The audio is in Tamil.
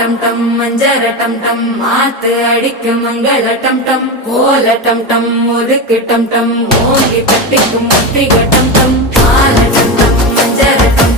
டம் டம் மஞ்சர டம் டம் மாத்து அடிக்கும் மங்கள டம் டம் கோல டம் டம் ஒதுக்கு டம் டம் மோகி தட்டிக்கும் முத்திக டம் டம் மால டம் டம் மஞ்சர டம்